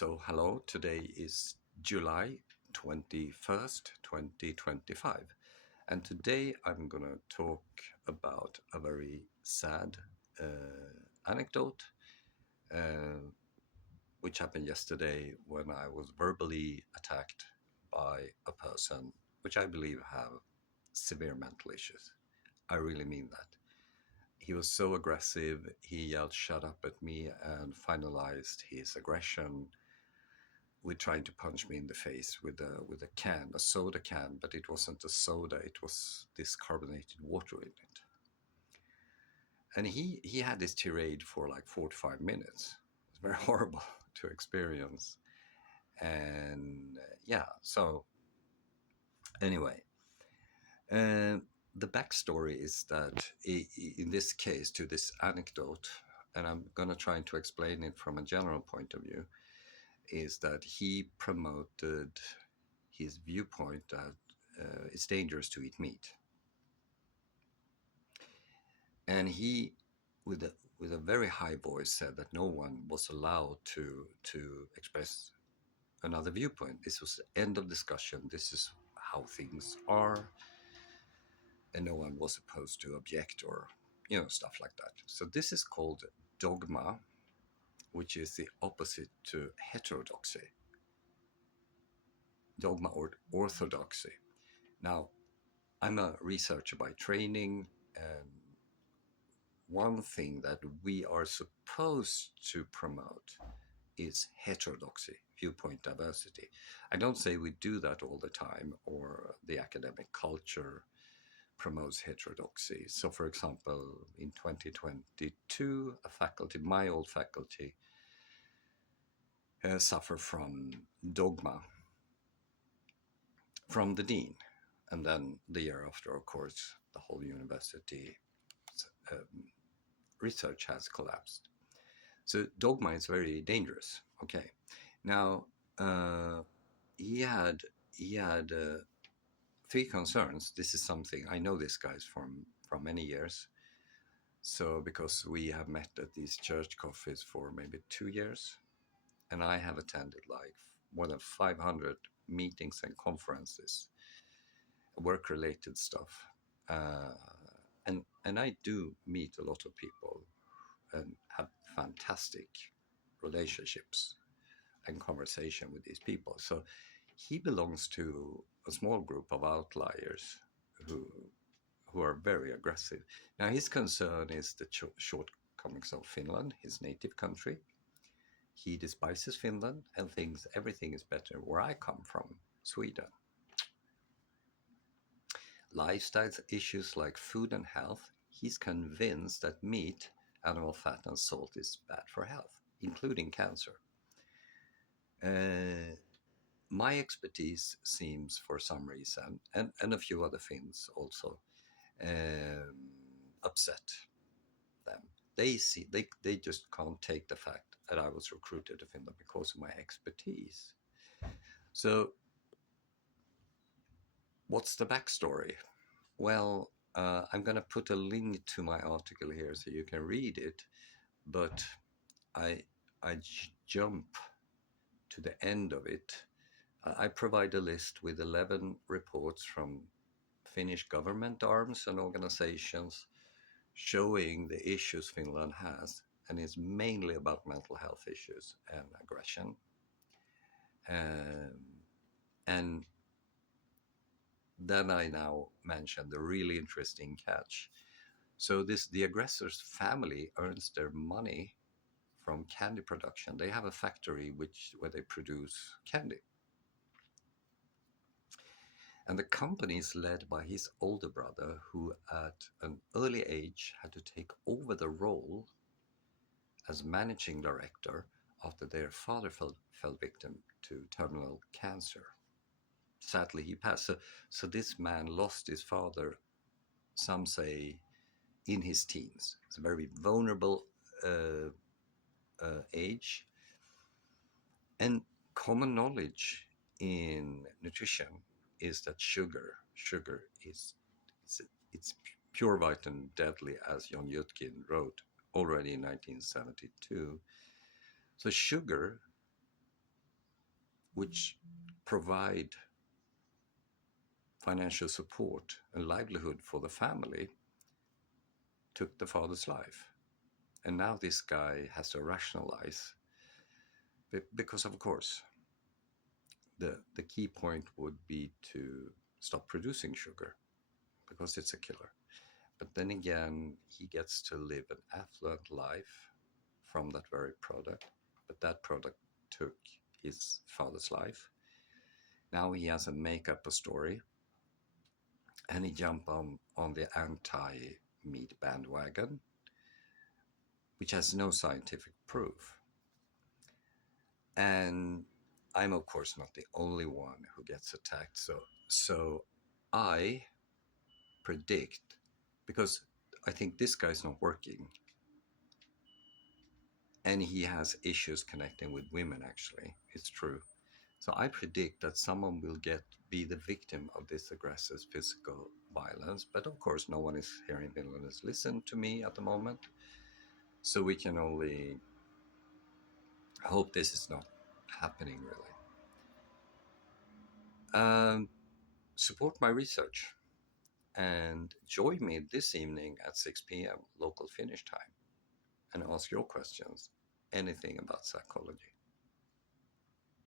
Hello, today is July 21st, 2025. And today I'm going to talk about a very sad anecdote, uh, which happened yesterday when I was verbally attacked by a person which I believe have severe mental issues. I really mean that. He was so aggressive, he yelled, "Shut up" at me and finalized his aggression with trying to punch me in the face with a can, a soda can, but it wasn't a soda; it was this carbonated water in it. And he had this tirade for like 45 minutes. It's very horrible to experience. And yeah, so anyway, uh, the backstory is that in this case, to this anecdote, and I'm going to try to explain it from a general point of view, is that he promoted his viewpoint that it's dangerous to eat meat. And he, with a very high voice, said that no one was allowed to express another viewpoint. This was the end of discussion. This is how things are, and no one was supposed to object or stuff like that. So this is called dogma, which is the opposite to heterodoxy. Dogma or orthodoxy. Now, I'm a researcher by training, and one thing that we are supposed to promote is heterodoxy, viewpoint diversity. I don't say we do that all the time, or the academic culture promotes heterodoxy. So, for example, in 2022, a faculty, my old faculty, suffer from dogma from the dean. And then the year after, of course, the whole university research has collapsed. So dogma is very dangerous. Okay, now he had three concerns. This is something I know. This guy's from many years. So because we have met at these church coffees for maybe 2 years, and I have attended like more than 500 meetings and conferences, work-related stuff, and I do meet a lot of people and have fantastic relationships and conversation with these people. So he belongs to a small group of outliers who are very aggressive. Now his concern is the shortcomings of Finland, his native country. He despises Finland and thinks everything is better where I come from, Sweden. Lifestyle issues like food and health, he's convinced that meat, animal fat, and salt is bad for health, including cancer. My expertise seems, for some reason, and a few other Finns also, upset them. They just can't take the fact that I was recruited to Finland because of my expertise. So, what's the backstory? Well, I'm going to put a link to my article here so you can read it, but I jump to the end of it. I provide a list with 11 reports from Finnish government arms and organizations showing the issues Finland has, and it's mainly about mental health issues and aggression. And then I now mention the really interesting catch. So the aggressor's family earns their money from candy production. They have a factory where they produce candy. And the company is led by his older brother, who at an early age had to take over the role as managing director after their father fell victim to terminal cancer. Sadly, he passed. So this man lost his father, some say, in his teens. It's a very vulnerable age. And common knowledge in nutrition is that sugar is it's pure vitamin deadly, as John Yudkin wrote already in 1972. So sugar which provide financial support and livelihood for the family, took the father's life. And now this guy has to rationalize, because of course the key point would be to stop producing sugar because it's a killer. But then again, he gets to live an affluent life from that very product. But that product took his father's life. Now he has to make up a story, and he jumped on the anti-meat bandwagon, which has no scientific proof. And I'm of course not the only one who gets attacked. So I predict, because I think this guy's not working, and he has issues connecting with women. Actually, it's true. So I predict that someone will be the victim of this aggressive physical violence. But of course, no one is here in Finland has listened to me at the moment. So we can only hope this is not happening, really. Support my research and join me this evening at 6 p.m. local Finnish time and ask your questions, anything about psychology.